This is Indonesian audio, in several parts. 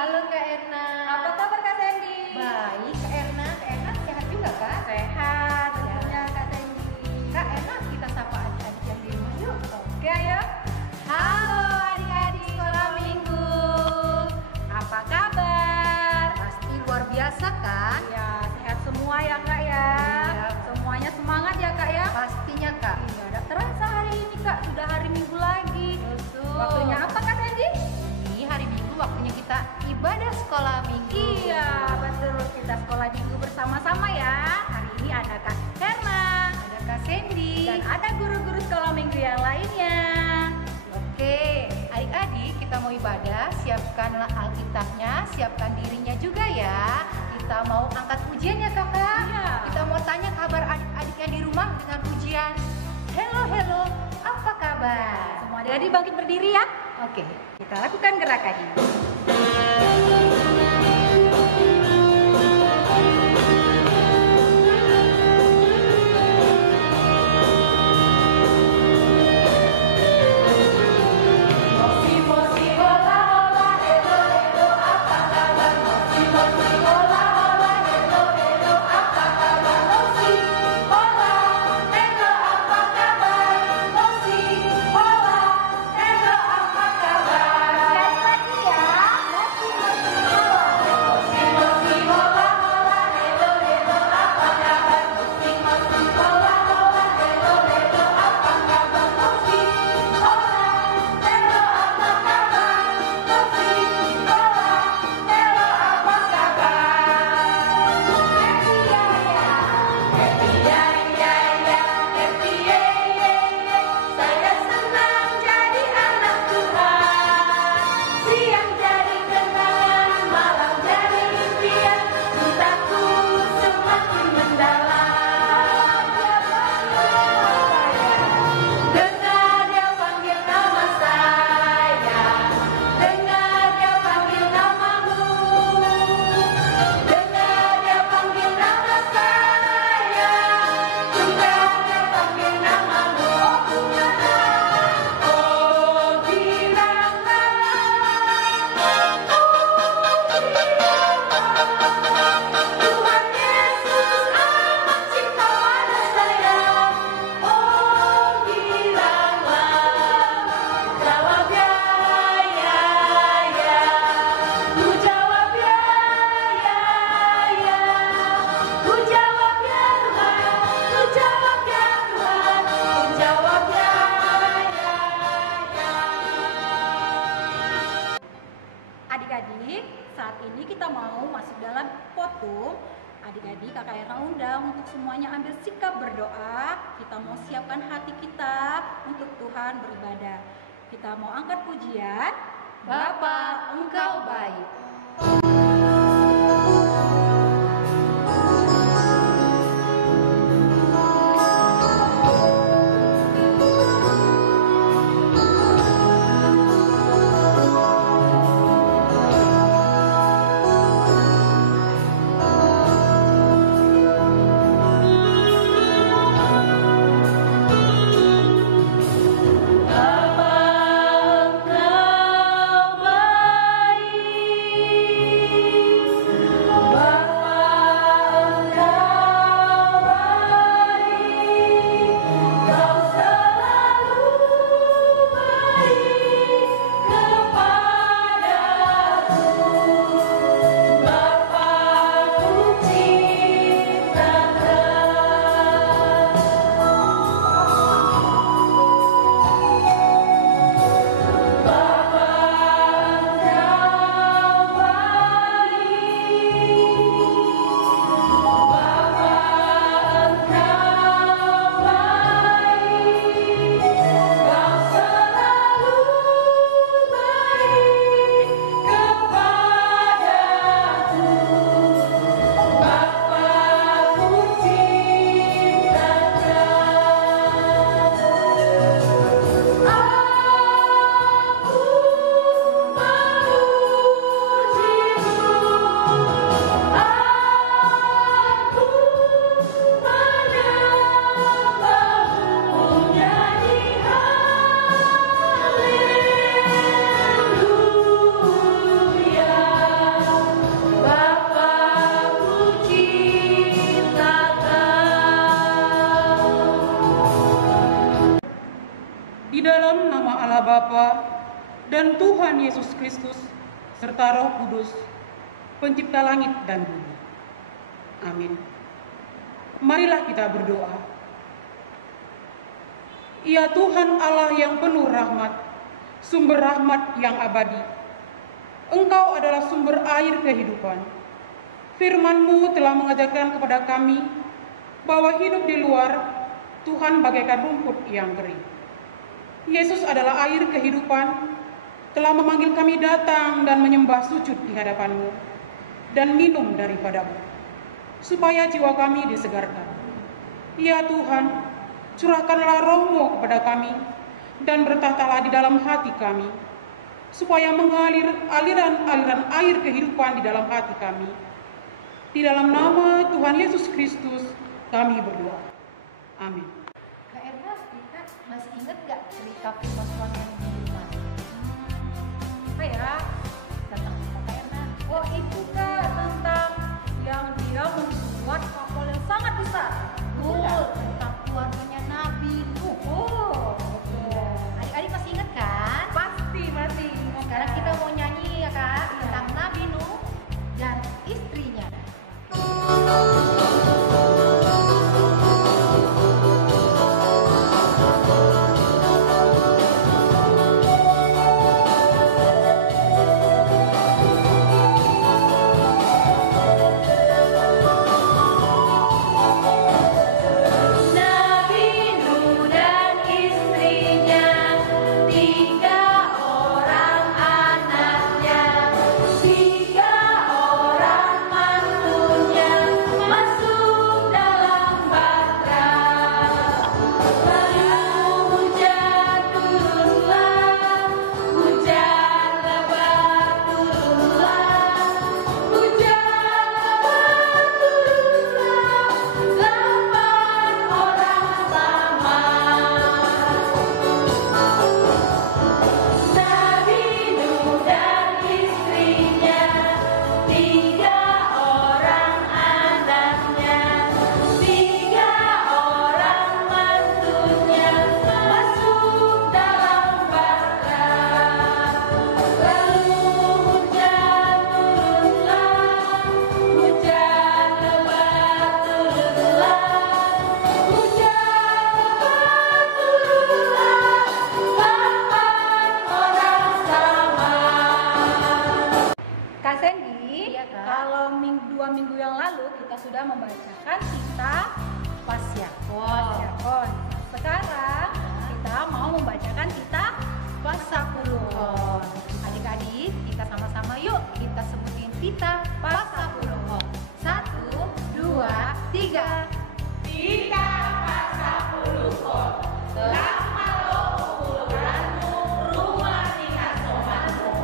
Halo Kak Erna. Apa kabar Kak Sandy? Baik Kak Erna. Kak Erna sehat juga Kak? Sehat tentunya Kak Sandy. Kak Erna, kita sapa adik-adik yang di rumah yuk. Oke ayo. Halo adik-adik sekolah minggu. Apa kabar? Pasti luar biasa kan? Ya sehat semua ya Kak ya. Iya. Semuanya semangat ya Kak ya. Pastinya Kak. Iya, udah terasa hari ini Kak, sudah hari Minggu lagi. Betul. Waktunya apa Kak Sandy? Ini hari Minggu, waktunya kita ibadah sekolah minggu. Iya betul, kita sekolah minggu bersama-sama ya. Hari ini ada Kak Herna, Ada Kak Sandy. dan ada guru-guru sekolah minggu yang lainnya. Oke, adik-adik kita mau ibadah, siapkanlah Alkitabnya, siapkan dirinya juga ya. Kita mau angkat ujian ya kakak. Iya. Kita mau tanya kabar adik-adik yang di rumah dengan ujian. Hello, hello, apa kabar? Semua adik-adik bangkit berdiri ya. Oke. Kita lakukan gerakan ini. Adik-adik, saat ini kita mau masuk dalam potong. Adik-adik, kakak Erna undang untuk semuanya ambil sikap berdoa. Kita mau siapkan hati kita untuk Tuhan beribadah. Kita mau angkat pujian. Bapa, Engkau baik. Bapa, Engkau baik. dan Tuhan Yesus Kristus, serta Roh Kudus, pencipta langit dan bumi. Amin. Marilah kita berdoa. Ya Tuhan Allah yang penuh rahmat, sumber rahmat yang abadi, Engkau adalah sumber air kehidupan. Firman-Mu telah mengajarkan kepada kami bahwa hidup di luar Tuhan bagaikan rumput yang kering. Yesus adalah air kehidupan, telah memanggil kami datang dan menyembah sujud di hadapan-Mu dan minum daripada-Mu, supaya jiwa kami disegarkan. Ya Tuhan, curahkanlah Roh-Mu kepada kami dan bertahtalah di dalam hati kami, supaya mengalir aliran-aliran air kehidupan di dalam hati kami. Di dalam nama Tuhan Yesus Kristus kami berdoa. Amin. Kak Erna, kita masih ingat gak cerita firman Tuhan yang di rumah? Apa ya? Tentang Kak Erna. Oh itu Kak, tentang yang dia membuat kapal yang sangat besar. Betul, tentang keluarganya Nabi Nuh. Oh, Iya. Adik-adik masih ingat kan? pasti masih. Sekarang kita mau nyanyi ya Kak, tentang Nabi Nuh dan istrinya. Kak Sandy, Iya, Kak. kalau 2 minggu yang lalu kita sudah membacakan kitab Wasyakon. Yakon. Sekarang kita mau membacakan kitab Pasapuluhon. Adik-adik, kita sama-sama yuk kita sebutin kita Pasapuluhon. 1, 2, 3. Kita Pasapuluhon, lama lo ukuranmu, rumah tinggal somanmu,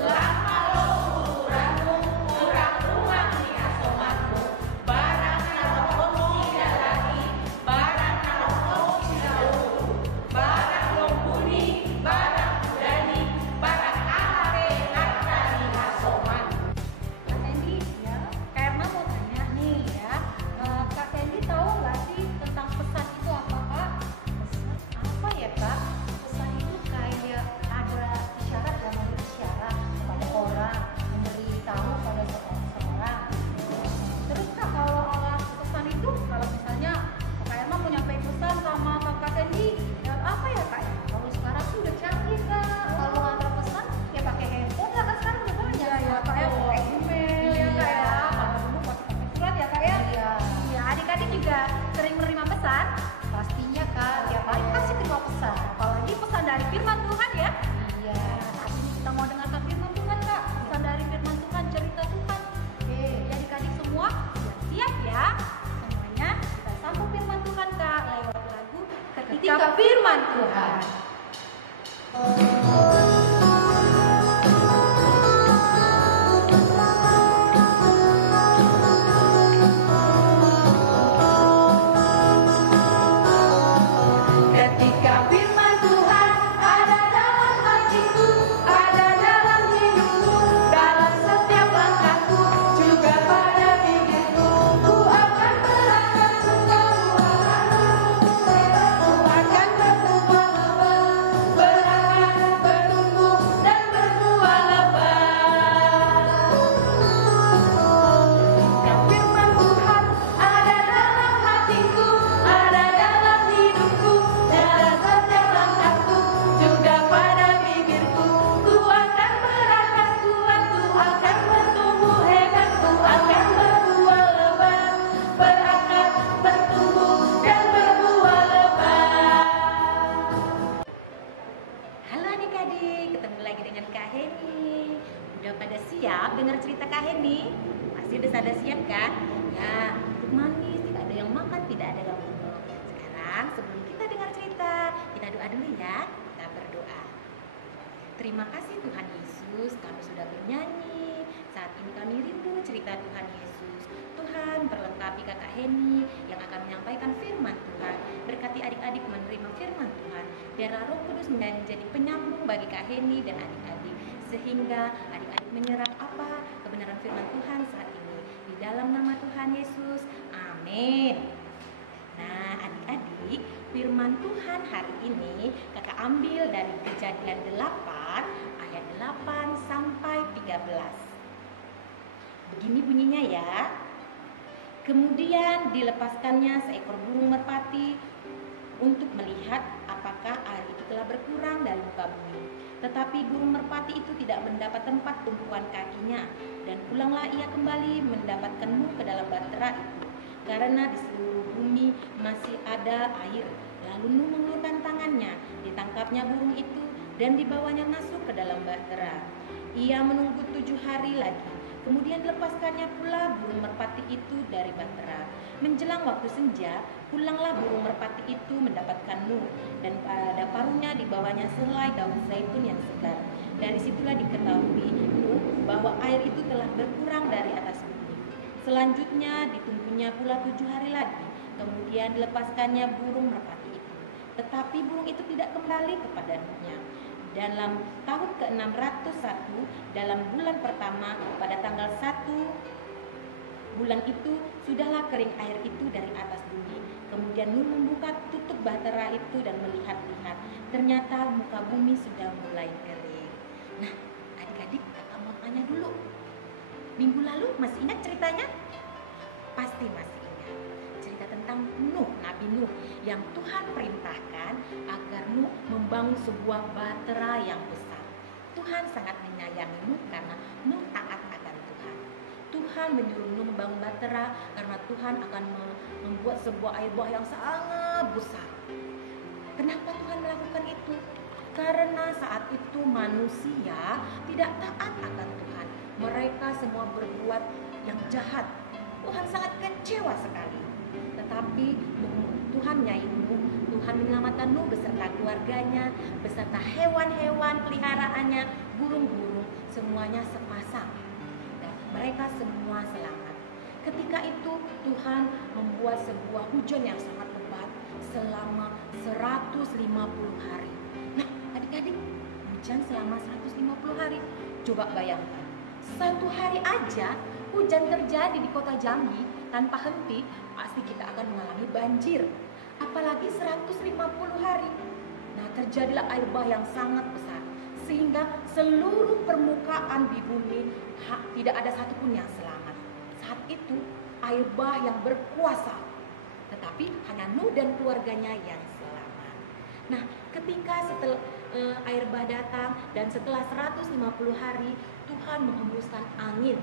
lama lo ukuranmu, orang rumah tinggal somanmu, barang nalong tidak lagi, barang nalong tidak ulu, barang long buni, barang budani, barang ahare naktari hasoman. Kak Sandy, ya, Kak Erna mau tanya nih ya. Kak Sandy tahu nggak sih tentang pesan itu apa Kak? Pesan apa ya Kak? Pesan itu kayak ada isyarat dan memberi isyarat kepada orang, memberitahu pada seorang. Terus Kak, kalau Allah pesan itu, kalau misalnya Kak Erna mau nyampein pesan sama Kak Sandy, ya apa ya Kak? Kalau sekarang sih udah canggih Kak. Kalau ngantar pesan ya pakai handphone lah kan sekarang udah banyak. Iya ya Kak ya, pakai email ya Kak ya. Kalau dulu masih pakai surat ya Kak ya. Iya. Iya, adik-adik juga sering menerima pesan. Pastinya Kak, tiap hari pasti terima pesan. Apalagi pesan dari firman Tuhan ya. Iya. Nah, saat ini kita mau dengarkan firman Tuhan Kak. Pesan dari firman Tuhan, cerita Tuhan. Oke. Jadi adik-adik semua siap ya. Semuanya kita sambung firman Tuhan Kak lewat lagu Ketika firman Tuhan. Ketika firman Tuhan ada dalam hatiku, ada dalam hidupku, dalam setiap langkahku, juga pada bibirku, ku akan berangkat, ku akan bertumbuh, Udah pada siap dengar cerita Kak Heni? Pasti udah pada siap kan? Ya, duduk manis, tidak ada yang makan, tidak ada yang minum. Sekarang sebelum kita dengar cerita, kita doa dulu ya. Kita berdoa. Terima kasih Tuhan Yesus, kami sudah bernyanyi. Saat ini kami rindu cerita Tuhan Yesus. Tuhan berlengkapi Kakak Heni yang akan menyampaikan firman Tuhan. Berkati adik-adik menerima firman Tuhan. Biarlah Roh Kudus menjadi penyambung bagi Kak Heni dan adik-adik, sehingga adik-adik menyerap apa kebenaran firman Tuhan saat ini. Di dalam nama Tuhan Yesus, amin. Nah adik-adik, firman Tuhan hari ini kakak ambil dari Kejadian 8 ayat 8 sampai 13. Begini bunyinya ya. Kemudian dilepaskannya seekor burung merpati untuk melihat apakah air itu telah berkurang dari muka bumi. Tetapi burung merpati itu tidak mendapat tempat tumpuan kakinya, dan pulanglah ia kembali mendapatkan Nuh ke dalam bahtera itu, karena di seluruh bumi masih ada air. Lalu Nuh mengulurkan tangannya, ditangkapnya burung itu dan dibawanya masuk ke dalam bahtera. Ia menunggu 7 hari lagi, kemudian dilepaskannya pula burung merpati itu dari bahtera. Menjelang waktu senja, pulanglah burung merpati itu mendapatkan Nuh, dan pada paruhnya dibawanya selai daun zaitun yang segar. Dari situlah diketahui Nuh bahwa air itu telah berkurang dari atas bumi. Selanjutnya ditunggunya pula 7 hari lagi, kemudian dilepaskannya burung merpati itu. Tetapi burung itu tidak kembali kepada Nuhnya. Dalam tahun ke-601, dalam bulan pertama pada tanggal 1 bulan itu, sudahlah kering air itu dari atas bumi. Kemudian Nuh membuka tutup bahtera itu dan melihat-lihat, ternyata muka bumi sudah mulai kering. Nah adik-adik, kakak mau tanya dulu, minggu lalu masih ingat ceritanya? Pasti masih ingat. Cerita tentang Nuh, Nabi Nuh, yang Tuhan perintahkan agar Nuh membangun sebuah bahtera yang besar. Tuhan sangat menyayangi Nuh karena Nuh taat akan Tuhan. Tuhan menyuruh Nuh membangun bahtera karena Tuhan akan membuat sebuah air bah yang sangat besar. Kenapa Tuhan melakukan itu? Karena saat itu manusia tidak taat akan Tuhan. Mereka semua berbuat yang jahat. Tuhan sangat kecewa sekali. Tetapi Tuhan nyai Nuh, Tuhan menyelamatkan Nuh beserta keluarganya, beserta hewan-hewan peliharaannya, burung-burung, semuanya sepasang. Dan mereka semua selamat. Ketika itu Tuhan membuat sebuah hujan yang sangat lebat selama 150 hari. Nah adik-adik, hujan selama 150 hari. Coba bayangkan, 1 hari aja hujan terjadi di kota Jambi tanpa henti, pasti kita akan mengalami banjir. Apalagi 150 hari. Nah terjadilah air bah yang sangat besar, sehingga seluruh permukaan di bumi tidak ada satupun yang selamat. Saat itu air bah yang berkuasa, tetapi hanya Nuh dan keluarganya yang selamat. Nah ketika setelah air bah datang dan setelah 150 hari, Tuhan menghembuskan angin,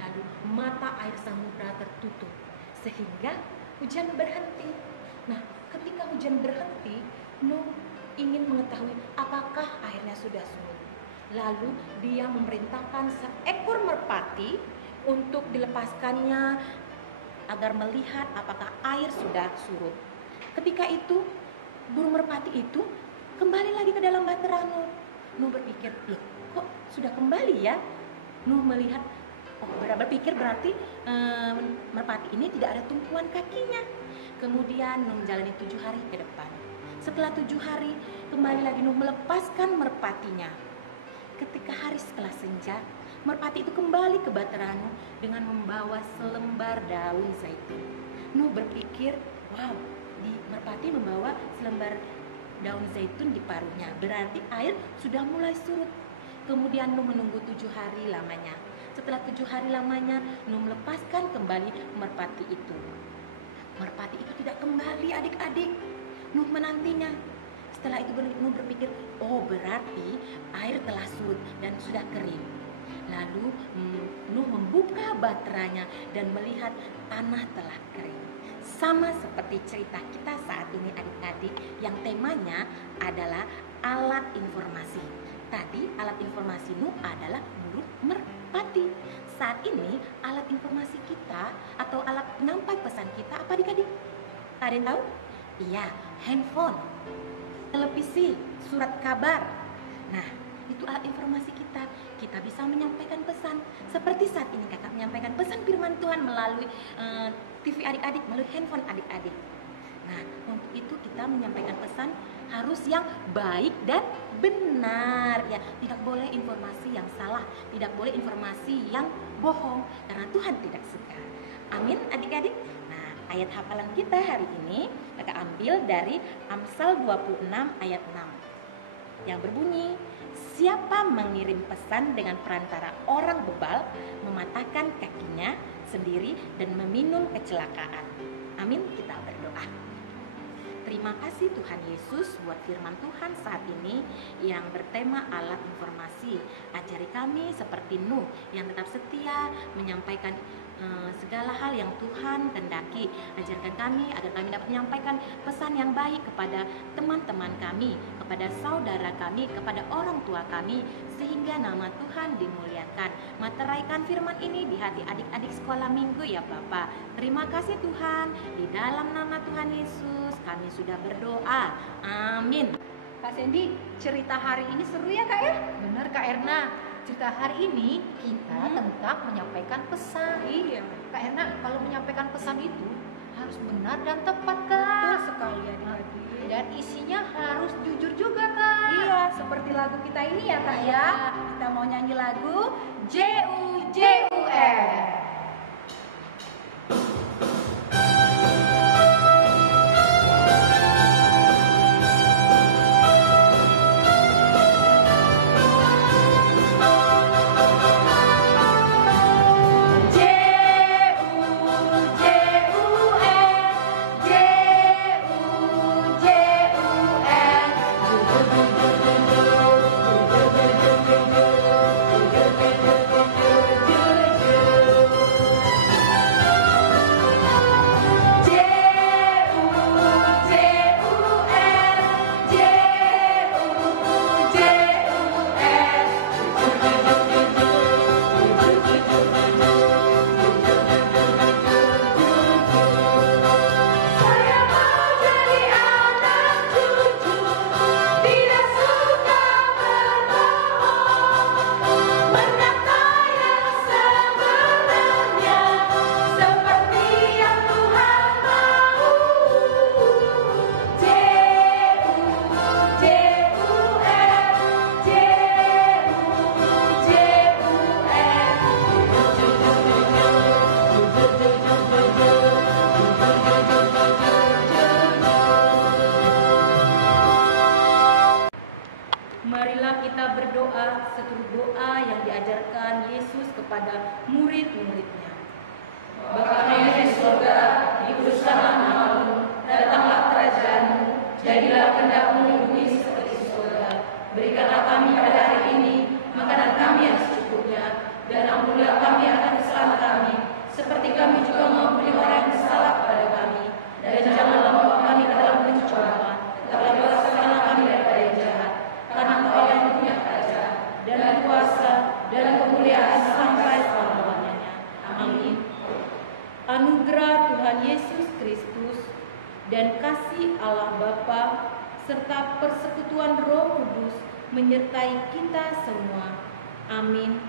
lalu mata air samudra tertutup sehingga hujan berhenti. Nah ketika hujan berhenti, Nuh ingin mengetahui apakah airnya sudah surut. Lalu dia memerintahkan seekor merpati untuk dilepaskannya agar melihat apakah air sudah surut. Ketika itu burung merpati itu kembali lagi ke dalam bahtera Nuh. Nuh berpikir, loh kok sudah kembali ya? Nuh melihat, berpikir berarti merpati ini tidak ada tumpuan kakinya. Kemudian Nuh menjalani 7 hari ke depan. Setelah 7 hari kembali lagi Nuh melepaskan merpatinya. Ketika hari setelah senja, merpati itu kembali ke bahtera Nuh dengan membawa selembar daun zaitun. Nuh berpikir, wow, merpati membawa selembar daun zaitun di paruhnya, berarti air sudah mulai surut. Kemudian Nuh menunggu 7 hari lamanya. Setelah 7 hari lamanya, Nuh melepaskan kembali merpati itu. Merpati itu tidak kembali adik-adik. Nuh menantinya. Setelah itu Nuh berpikir, oh berarti air telah surut dan sudah kering. Lalu Nuh membuka bahteranya dan melihat tanah telah kering. Sama seperti cerita kita saat ini adik-adik, yang temanya adalah alat informasi. Tadi alat informasi Nuh adalah burung merpati. Saat ini alat informasi kita atau alat penyampaian pesan kita apa adik-adik? Ada yang tahu? Iya, handphone, televisi, surat kabar. Nah, itu alat informasi kita. Kita bisa menyampaikan pesan. Seperti saat ini kakak menyampaikan pesan firman Tuhan melalui TV adik-adik, melalui handphone adik-adik. Nah, untuk itu kita menyampaikan pesan harus yang baik dan benar ya. Tidak boleh informasi yang salah, tidak boleh informasi yang bohong karena Tuhan tidak suka. Amin adik-adik. Nah, ayat hafalan kita hari ini kakak ambil dari Amsal 26 ayat 6 yang berbunyi, siapa mengirim pesan dengan perantara orang bebal mematahkan kakinya sendiri dan meminum kecelakaan. Amin, kita berdoa. Terima kasih Tuhan Yesus buat firman Tuhan saat ini yang bertema alat informasi. Ajari kami seperti Nuh yang tetap setia menyampaikan segala hal yang Tuhan kehendaki. Ajarkan kami agar kami dapat menyampaikan pesan yang baik kepada teman-teman kami, kepada saudara kami, kepada orang tua kami, sehingga nama Tuhan dimuliakan. Materaikan firman ini di hati adik-adik sekolah minggu ya Bapak. Terima kasih Tuhan, di dalam nama Tuhan Yesus kami sudah berdoa. Amin. Kak Sandy, cerita hari ini seru ya Kak ya? Bener Kak Erna, cerita hari ini kita tentang menyampaikan pesan. Iya, Kak Erna, kalau menyampaikan pesan itu harus benar dan tepat betul Kak. sekali adik-adik. Dan isinya harus jujur juga Kak. Iya, seperti lagu kita ini ya Kak ya. Kita mau nyanyi lagu JUJUR. Marilah kita berdoa seturut doa yang diajarkan Yesus kepada murid-muridnya. Bapa kami di surga, dikuduskanlah namamu, datanglah kerajaanmu, jadilah kehendak-Mu di bumi seperti di surga. Berikanlah kami pada hari ini makanan kami yang secukupnya, dan ampunilah kami akan kesalahan kami, seperti kami juga mengampuni orang yang bersalah kepada kami. Dan janganlah membawa kami ke dalam pencobaan, tetapi bebaskanlah kami daripada yang jahat. Karena Engkau yang punya kerajaan dan kuasa dan kemuliaan sampai selama-lamanya. Amin. Anugerah Tuhan Yesus Kristus dan kasih Allah Bapa serta persekutuan Roh Kudus menyertai kita semua. Amin.